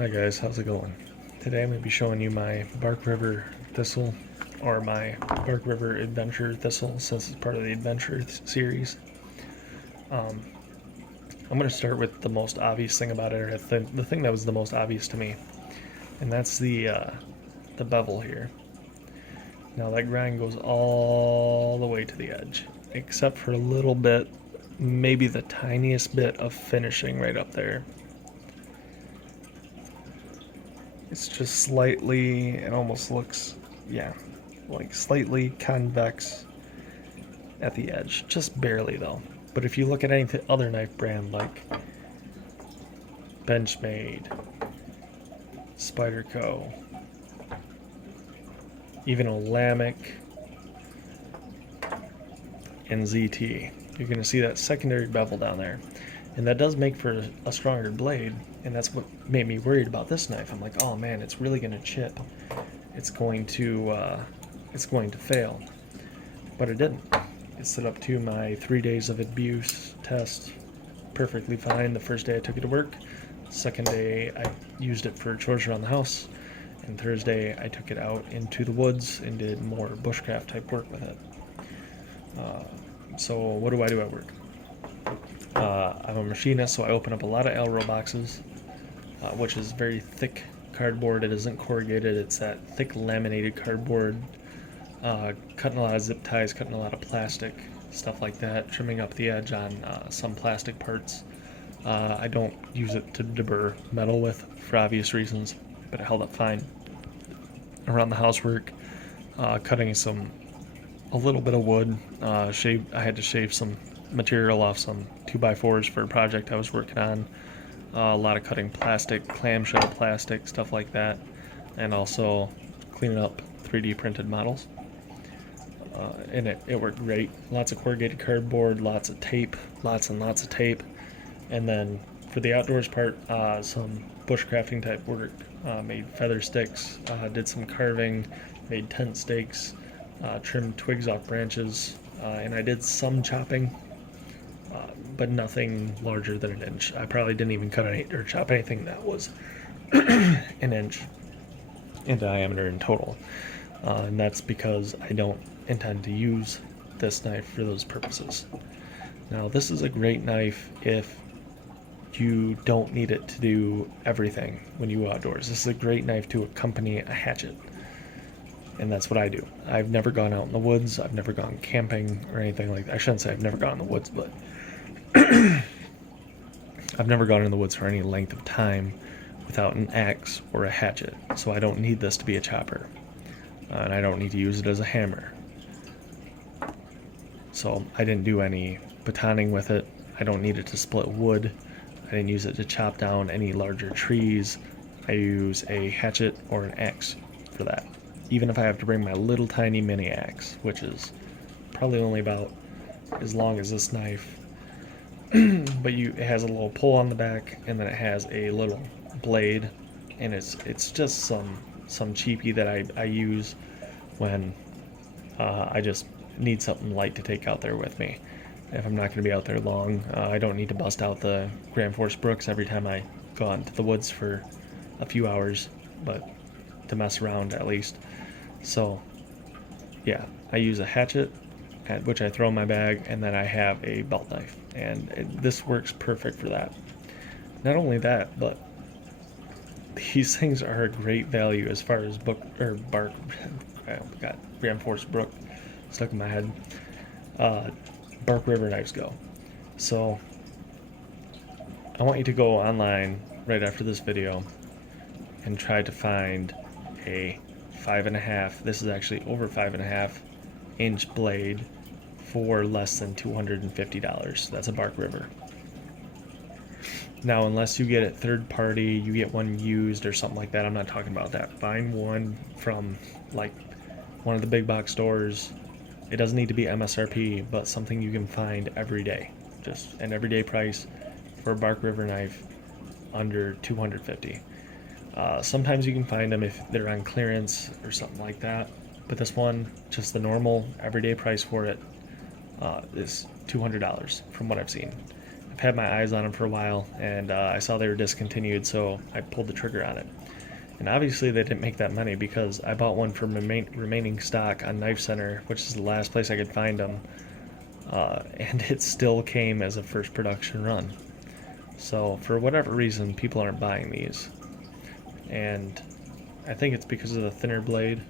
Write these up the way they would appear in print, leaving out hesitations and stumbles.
Hi guys, how's it going? Today I'm going to be showing you my Bark River Thistle, or my Bark River Adventure Thistle, since it's part of the Adventure series. Um, I'm going to start with the most obvious thing about it, or the thing that was the most obvious to me, and that's the bevel here. Now that grind goes all the way to the edge, except for a little bit, maybe the tiniest bit of finishing right up there. It's just slightly, it almost looks, yeah, like slightly convex at the edge. Just barely though. But if you look at any other knife brand like Benchmade, Spyderco, even Olamic, and ZT, you're going to see that secondary bevel down there. And that does make for a stronger blade, and that's what made me worried about this knife. I'm like, oh man, it's really going to chip. It's going to fail. But it didn't. It stood up to my 3 days of abuse test perfectly fine. The first day I took it to work. Second day I used it for chores around the house. And Thursday I took it out into the woods and did more bushcraft type work with it. So what do I do at work? I'm a machinist, so I open up a lot of Elro boxes, which is very thick cardboard. It isn't corrugated. It's that thick laminated cardboard. Cutting a lot of zip ties, cutting a lot of plastic, stuff like that, trimming up the edge on some plastic parts. I don't use it to deburr metal with for obvious reasons, but it held up fine. Around the housework, cutting a little bit of wood. I had to shave some material off some 2x4s for a project I was working on. A lot of cutting plastic, clamshell plastic, stuff like that, and also cleaning up 3D printed models. And it worked great. Lots of corrugated cardboard, lots of tape, lots and lots of tape. And then for the outdoors part, some bushcrafting type work. Made feather sticks, did some carving, made tent stakes, trimmed twigs off branches, and I did some chopping, but nothing larger than an inch. I probably didn't even cut or chop anything that was an inch in diameter in total. And that's because I don't intend to use this knife for those purposes. Now, this is a great knife if you don't need it to do everything when you go outdoors. This is a great knife to accompany a hatchet, and that's what I do. I've never gone out in the woods. I've never gone camping or anything like that. I shouldn't say I've never gone in the woods, but I've never gone in the woods for any length of time without an axe or a hatchet, so I don't need this to be a chopper. And I don't need to use it as a hammer. So I didn't do any batoning with it. I don't need it to split wood. I didn't use it to chop down any larger trees. I use a hatchet or an axe for that. Even if I have to bring my little tiny mini axe, which is probably only about as long as this knife. But it has a little pull on the back, and then it has a little blade, and it's just some cheapie that I use when I just need something light to take out there with me. If I'm not going to be out there long, I don't need to bust out the Grand Force Brooks every time I go out into the woods for a few hours, but to mess around at least. So yeah, I use a hatchet, which I throw in my bag, and then I have a belt knife, and this works perfect for that. Not only that, but these things are a great value as far as bark. I got Grand Force Brook stuck in my head. Bark River knives go. So I want you to go online right after this video and try to find a 5.5. This is actually over 5.5 inch blade for less than $250. That's a Bark River. Now, unless you get it third party, you get one used or something like that, I'm not talking about that. Find one from like one of the big box stores. It doesn't need to be MSRP, but something you can find every day. Just an everyday price for a Bark River knife under $250. Sometimes you can find them if they're on clearance or something like that. But this one, just the normal everyday price for it is $200 from what I've seen. I've had my eyes on them for a while, and I saw they were discontinued, so I pulled the trigger on it. And obviously they didn't make that many because I bought one from remaining stock on Knife Center, which is the last place I could find them, and it still came as a first production run. So for whatever reason, people aren't buying these, and I think it's because of the thinner blade.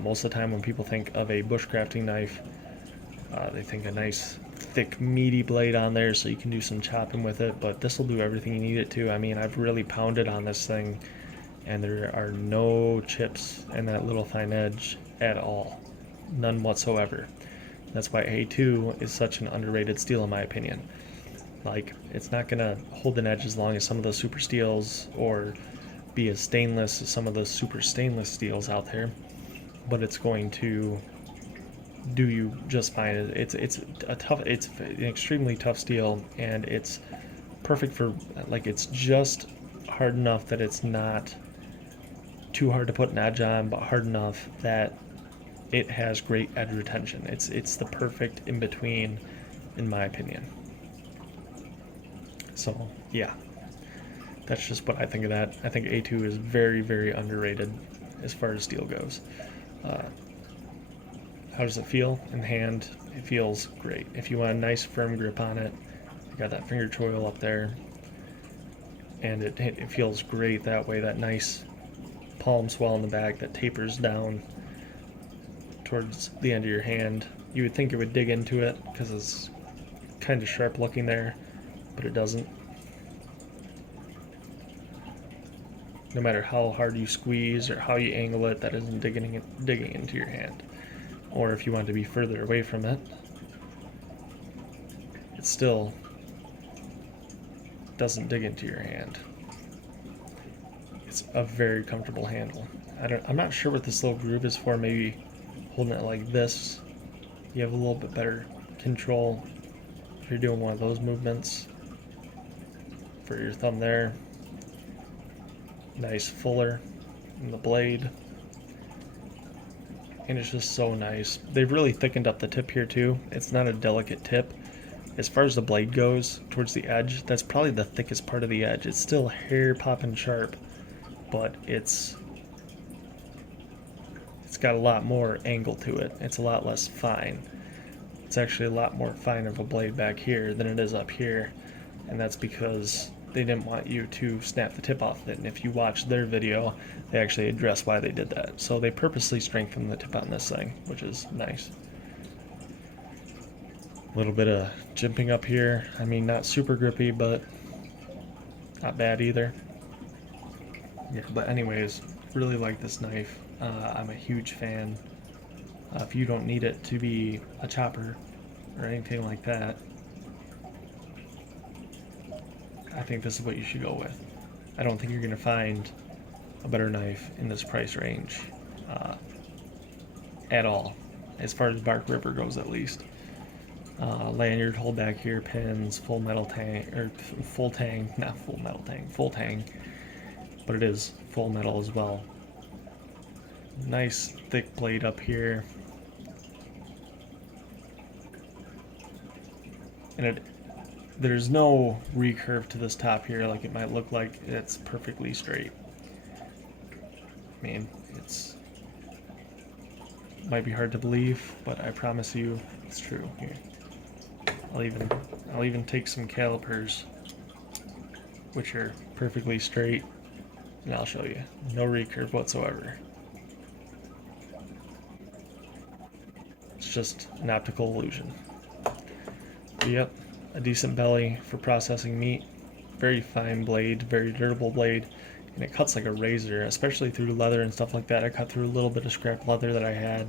Most of the time when people think of a bushcrafting knife, they think a nice thick meaty blade on there so you can do some chopping with it, but this will do everything you need it to. I mean, I've really pounded on this thing and there are no chips in that little fine edge at all, none whatsoever. That's why A2 is such an underrated steel in my opinion. Like, it's not gonna hold an edge as long as some of the super steels or be as stainless as some of the super stainless steels out there, but it's going to do you just fine. It's an extremely tough steel, and it's perfect for, like, it's just hard enough that it's not too hard to put an edge on, but hard enough that it has great edge retention. It's the perfect in between, in my opinion. So yeah, that's just what I think of that. I think A2 is very, very underrated as far as steel goes. How does it feel in hand? It feels great. If you want a nice firm grip on it, you got that finger choil up there, and it feels great that way. That nice palm swell in the back that tapers down towards the end of your hand. You would think it would dig into it because it's kind of sharp looking there, but it doesn't. No matter how hard you squeeze or how you angle it, that isn't digging into your hand. Or if you want to be further away from it, it still doesn't dig into your hand. It's a very comfortable handle. I'm not sure what this little groove is for. Maybe holding it like this, you have a little bit better control if you're doing one of those movements for your thumb there. Nice fuller in the blade. And it's just so nice. They've really thickened up the tip here too. It's not a delicate tip. As far as the blade goes, towards the edge, that's probably the thickest part of the edge. It's still hair popping sharp, but it's got a lot more angle to it. It's a lot less fine. It's actually a lot more fine of a blade back here than it is up here, and that's because they didn't want you to snap the tip off of it. And if you watch their video, they actually address why they did that. So they purposely strengthened the tip on this thing, which is nice. A little bit of jimping up here. I mean, not super grippy, but not bad either. Yeah, but anyways, really like this knife. I'm a huge fan. If you don't need it to be a chopper or anything like that, I think this is what you should go with. I don't think you're going to find a better knife in this price range at all, as far as bark ripper goes at least. Lanyard hold back here, pins, full metal tang, or full tang, not full metal tang, full tang, but it is full metal as well. Nice thick blade up here, and there's no recurve to this top here like it might look like. It's perfectly straight. I mean, might be hard to believe, but I promise you it's true. Here, I'll even take some calipers, which are perfectly straight, and I'll show you. No recurve whatsoever. It's just an optical illusion. But yep, a decent belly for processing meat. Very fine blade, very durable blade, and it cuts like a razor, especially through leather and stuff like that. I cut through a little bit of scrap leather that I had,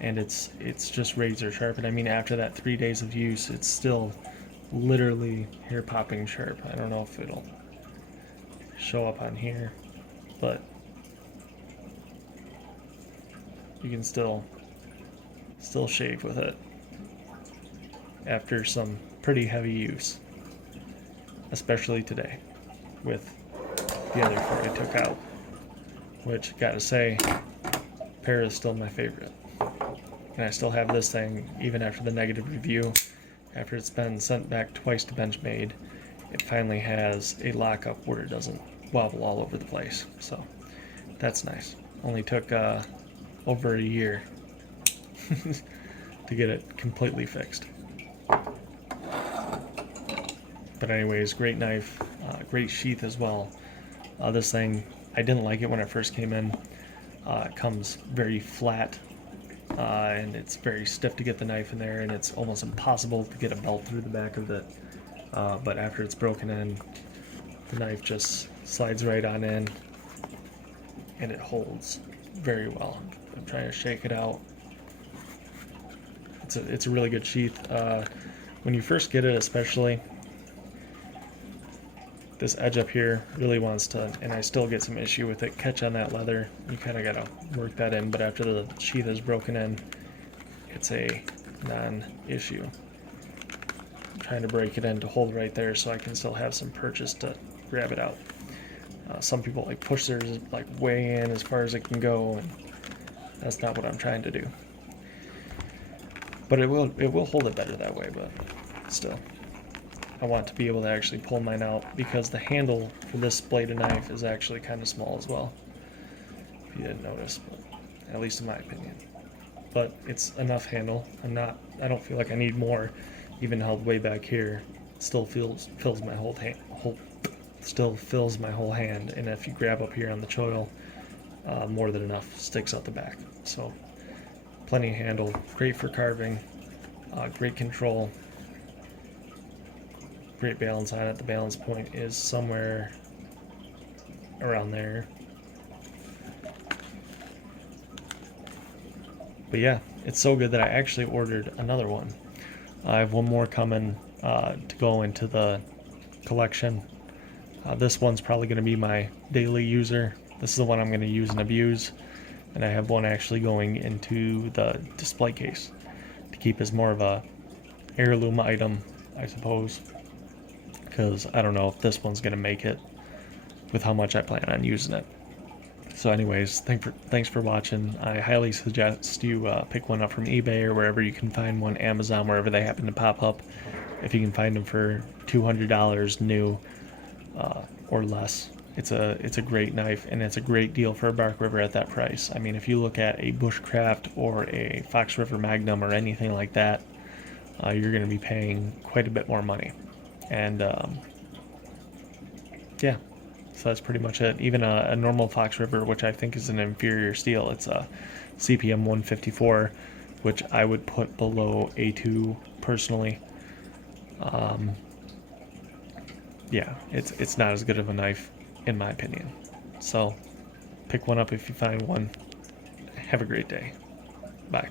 and it's just razor sharp. And I mean, after that 3 days of use, it's still literally hair popping sharp. I don't know if it'll show up on here, but you can still shave with it after some pretty heavy use, especially today with the other four I took out, which, gotta say, Para is still my favorite. And I still have this thing even after the negative review, after it's been sent back twice to Benchmade, it finally has a lockup where it doesn't wobble all over the place. So that's nice. Only took over a year to get it completely fixed. But anyways, great knife, great sheath as well. This thing, I didn't like it when it first came in. It comes very flat, and it's very stiff to get the knife in there, and it's almost impossible to get a belt through the back of it. But after it's broken in, the knife just slides right on in, and it holds very well. I'm trying to shake it out. It's a really good sheath. When you first get it, especially, this edge up here really wants to, and I still get some issue with it, catch on that leather. You kind of got to work that in, but after the sheath is broken in, it's a non-issue. I'm trying to break it in to hold right there so I can still have some purchase to grab it out. Some people like push theirs like way in as far as it can go, and that's not what I'm trying to do. But it will hold it better that way, but still. I want to be able to actually pull mine out because the handle for this blade of knife is actually kind of small as well. If you didn't notice, but at least in my opinion. But it's enough handle. I don't feel like I need more. Even held way back here, it still fills my whole hand. Still fills my whole hand. And if you grab up here on the choil, more than enough sticks out the back. So plenty of handle. Great for carving. Great control. Great balance on it. The balance point is somewhere around there. But yeah, it's so good that I actually ordered another one. I have one more coming to go into the collection. This one's probably going to be my daily user. This is the one I'm going to use and abuse. And I have one actually going into the display case to keep as more of a heirloom item, I suppose. Because I don't know if this one's going to make it with how much I plan on using it. So anyways, thanks for watching. I highly suggest you pick one up from eBay or wherever you can find one, Amazon, wherever they happen to pop up. If you can find them for $200 new or less, it's a great knife, and it's a great deal for a Bark River at that price. I mean, if you look at a Bushcraft or a Fox River Magnum or anything like that, you're going to be paying quite a bit more money. And yeah, so that's pretty much it. Even a normal Fox River, which I think is an inferior steel, it's a CPM 154, which I would put below A2 personally. Yeah, it's not as good of a knife in my opinion. So pick one up if you find one. Have a great day. Bye.